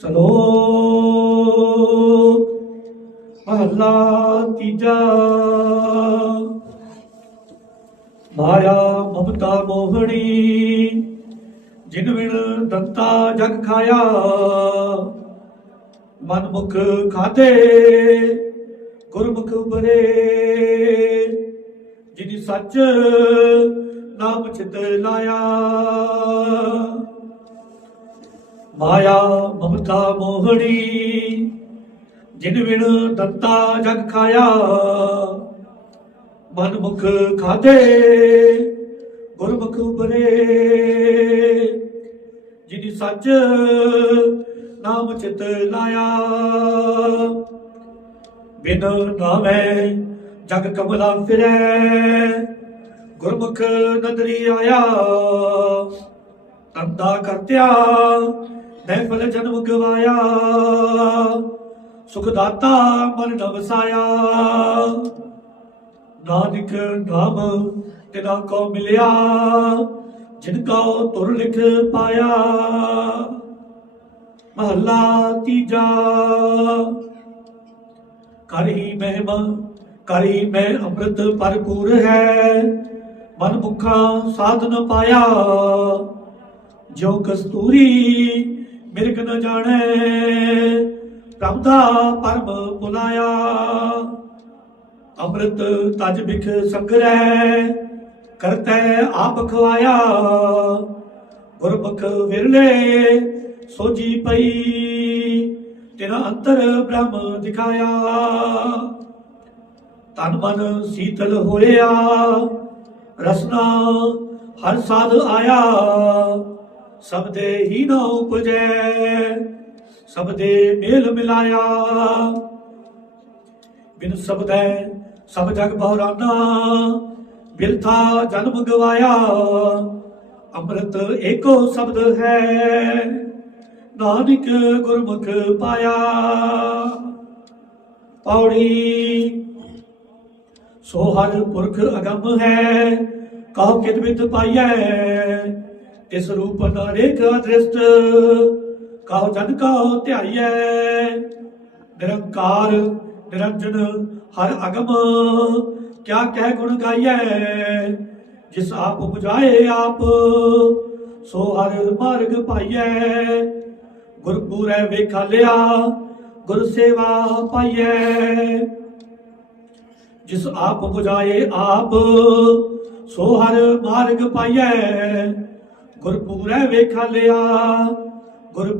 ਸ਼ਲੋਕ ਮਹਲਾ ਤੀਜਾ। ਮਾਇਆ ਮਮਤਾ ਮੋਹਣੀ, ਜਿਨ ਵਿਣ ਦੰਤਾ ਜਗ ਖਾਇਆ ਮਨ ਮੁਖ ਖਾਦੇ ਗੁਰਮੁਖ ਬਰੇ। ਜਿਨੀ ਸੱਚ ਨਾਮ ਚਿਤ ਲਾਇਆ। ਮਾਇਆ ਮਮਤਾ ਮੋਹਣੀ, ਜਿਨ ਵਿਣ ਦੰਤਾ ਜਗ ਖਾਇਆ। ਮਨ ਮੁਖ ਖਾਦੇ ਗੁਰਮੁਖ ਉਬਰੇ ਜਿਨੀ ਸੱਚ ਨਾਮ ਚਿਤ ਲਾਇਆ, ਬਿਨ ਨਾਮੈ ਜਗ ਕਮਲਾ ਫਿਰੈ। ਗੁਰਮੁਖ ਨਦਰੀ ਆਇਆ ਤੰਦਾ ਕਰਤਿਆ ਨੈਫਲ ਜਨਮ ਗਵਾਇਆ ਸੁਖ ਦਾਤਾ ਮਨ ਨ ਨਾਨਕ ਨਾਮ ਤਿਨਾ ਕੋ ਮਿਲਿਆ ਜਿਨ ਕੋ ਤੁਰ ਲਿਖ ਪਾਇਆ। ਮਹੱਲਾ ਤੀਜਾ ਕਰ ਹੀ ਮਹਿਮਾ ਕਰ ਮੈਂ ਅੰਮ੍ਰਿਤ ਭਰਪੂਰ ਹੈ। ਮਨ ਮੁਖਾ ਸਾਧਨ ਪਾਇਆ, ਜੋ ਕਸਤੂਰੀ ਮਿਰਗ ਨ ਜਾਣੈ, ਪ੍ਰਭ ਦਾ ਪਰਮ ਬੁਲਾਇਆ। ਅੰਮ੍ਰਿਤ ਤਜ ਬਿਖ ਸੰਗਰੈ, ਕਰਤੈ ਆਪ ਖਵਾਇਆ। ਗੁਰਮੁਖ ਵਿਰਲੇ, ਸੋਜੀ ਪਈ ਤੇਰਾ ਅੰਤਰ ਬ੍ਰਹਮ ਦਿਖਾਇਆ। ਤਨ ਮਨ ਸੀਤਲ ਹੋਇਆ, ਰਸਨਾ ਹਰ ਸਾਧ ਆਇਆ। ਸਭ ਦੇ ਹੀ ਨਾ ਉਪਜੈ, ਸਭ ਦੇ ਮੇਲ ਮਿਲਾਇਆ। ਬਿਨ ਸਬਦੈ ਸਭ ਜਗ ਬਹਰਾਨਾ ਬਿਰਥਾ ਜਨਮ ਗਵਾਇਆ। ਅੰਮ੍ਰਿਤ ਏਕੋ ਸ਼ਬਦ ਹੈ, ਨਾਨਕ ਗੁਰਮੁਖ ਪਾਇਆ। ਪੌੜੀ, ਸੋ ਹਰ ਪੁਰਖ ਅਗੰਮ ਹੈ, ਕਹੋ ਕਿਤ ਬਿਤ ਪਾਈਐ ਤਿਸ ਰੂਪ ਨਰੇਕ ਦ੍ਰਿਸ਼ਟ, ਕਹੋ ਜਨ ਕਹੋ ਧਿਆਈਐ? ਨਿਰੰਕਾਰ, ਨਿਰੰਜਨ, ਹਰ ਅਗਮ, ਕਿਆ ਕਹਿ ਗੁਣ ਗਾਈਐ? ਜਿਸ ਆਪ ਉਪਜਾਏ ਆਪ, ਸੋ ਹਰ ਮਾਰਗ ਪਾਈਐ। ਗੁਰ ਪੂਰੈ ਵੇਖਾ ਲਿਆ, ਗੁਰ ਸੇਵਾ ਪਾਈਐ। ਜਿਸ ਆਪ 부ਝਾਏ ਆਪ, ਸੋ ਹਰ ਮਾਰਗ ਪਾਈਐ। ਗੁਰ ਪੂਰੈ ਵੇਖਾ ਲਿਆ। ਗੁਰ